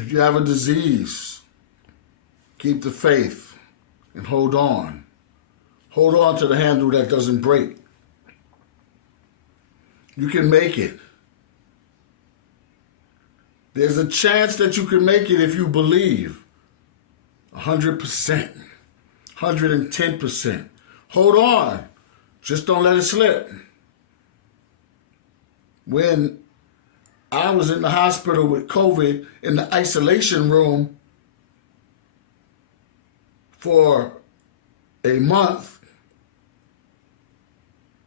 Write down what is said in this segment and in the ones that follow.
If you have a disease, keep the faith and hold on. Hold on to the handle that doesn't break. You can make it. There's a chance that you can make it if you believe. 100%. 110%. Hold on. Just don't let it slip. When I was in the hospital with COVID in the isolation room for a month,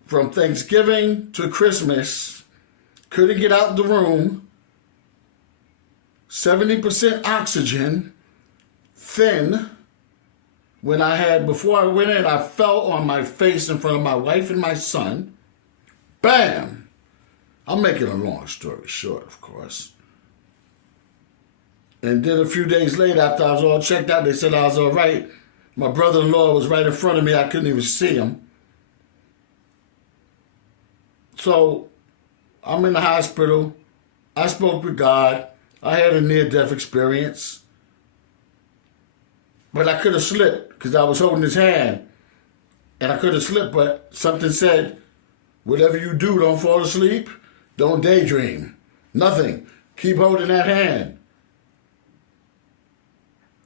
from Thanksgiving to Christmas, couldn't get out the room, 70% oxygen, thin. Before I went in, I fell on my face in front of my wife and my son. Bam! I'm making a long story short, of course. And then a few days later, after I was all checked out, they said I was all right. My brother-in-law was right in front of me. I couldn't even see him. So I'm in the hospital. I spoke with God. I had a near-death experience. But I could have slipped because I was holding his hand. And I could have slipped, but something said, whatever you do, don't fall asleep. Don't daydream. Nothing. Keep holding that hand.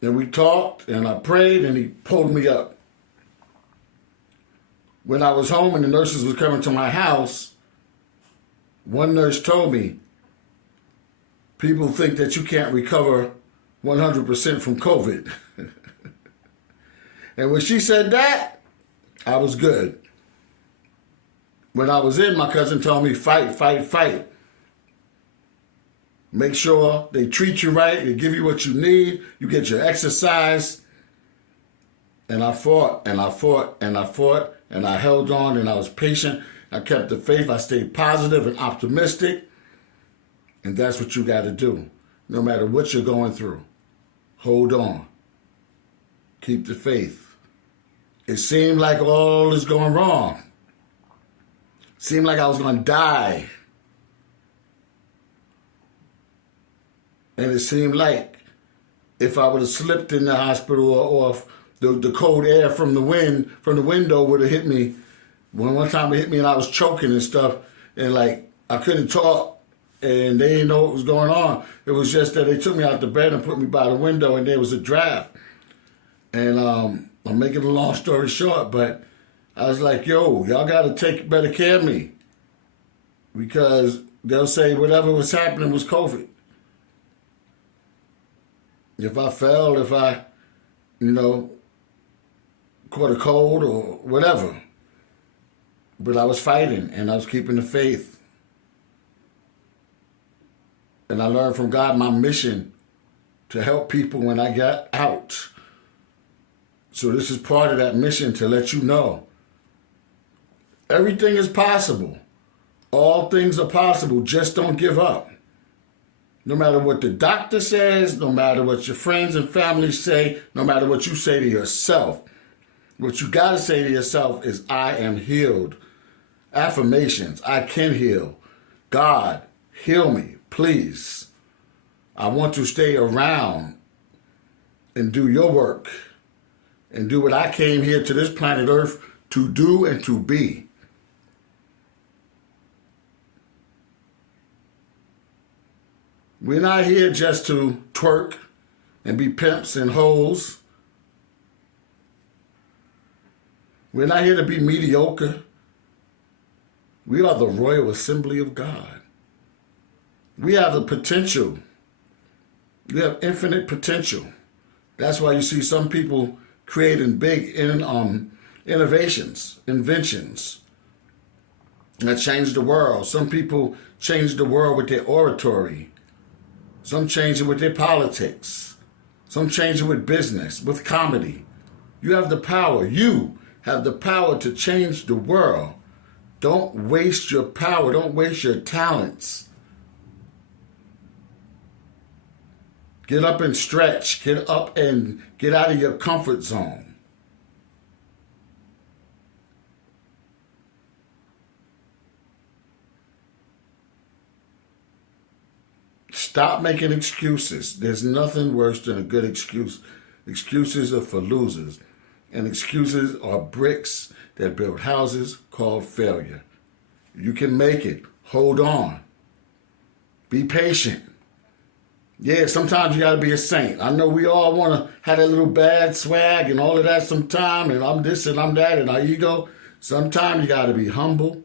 And we talked, and I prayed, and he pulled me up. When I was home and the nurses were coming to my house, one nurse told me, people think that you can't recover 100% from COVID. And when she said that, I was good. When I was in, my cousin told me, fight, fight, fight. Make sure they treat you right, they give you what you need, you get your exercise. And I fought, and I fought, and I fought, and I held on, and I was patient. I kept the faith. I stayed positive and optimistic. And that's what you got to do, no matter what you're going through. Hold on. Keep the faith. It seemed like all is going wrong. It seemed like I was going to die. And it seemed like if I would have slipped in the hospital or if the cold air from the window would have hit me. One time it hit me and I was choking and stuff, and like I couldn't talk, and they didn't know what was going on. It was just that they took me out the bed and put me by the window, and there was a draft. And I'm making a long story short, but I was like, yo, y'all got to take better care of me, because they'll say whatever was happening was COVID. If I fell, if I, caught a cold or whatever. But I was fighting and I was keeping the faith. And I learned from God my mission to help people when I got out. So this is part of that mission, to let you know everything is possible. All things are possible. Just don't give up. No matter what the doctor says, no matter what your friends and family say, no matter what you say to yourself, what you got to say to yourself is, I am healed. Affirmations, I can heal. God, heal me, please. I want to stay around and do your work and do what I came here to this planet Earth to do and to be. We're not here just to twerk and be pimps and hoes. We're not here to be mediocre. We are the Royal Assembly of God. We have the potential. We have infinite potential. That's why you see some people creating big innovations, inventions that change the world. Some people change the world with their oratory. Some change it with their politics. Some change it with business, with comedy. You have the power. You have the power to change the world. Don't waste your power. Don't waste your talents. Get up and stretch. Get up and get out of your comfort zone. Stop making excuses. There's nothing worse than a good excuse. Excuses are for losers. And excuses are bricks that build houses called failure. You can make it. Hold on. Be patient. Yeah, sometimes you got to be a saint. I know we all want to have that little bad swag and all of that sometime, and I'm this and I'm that, and our ego. Sometimes you got to be humble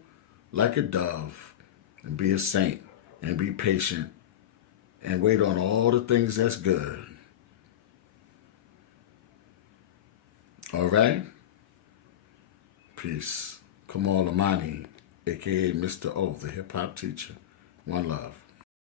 like a dove and be a saint and be patient and wait on all the things that's good. All right? Peace. Kamal Imani, a.k.a. Mr.O, the hip-hop teacher. One love.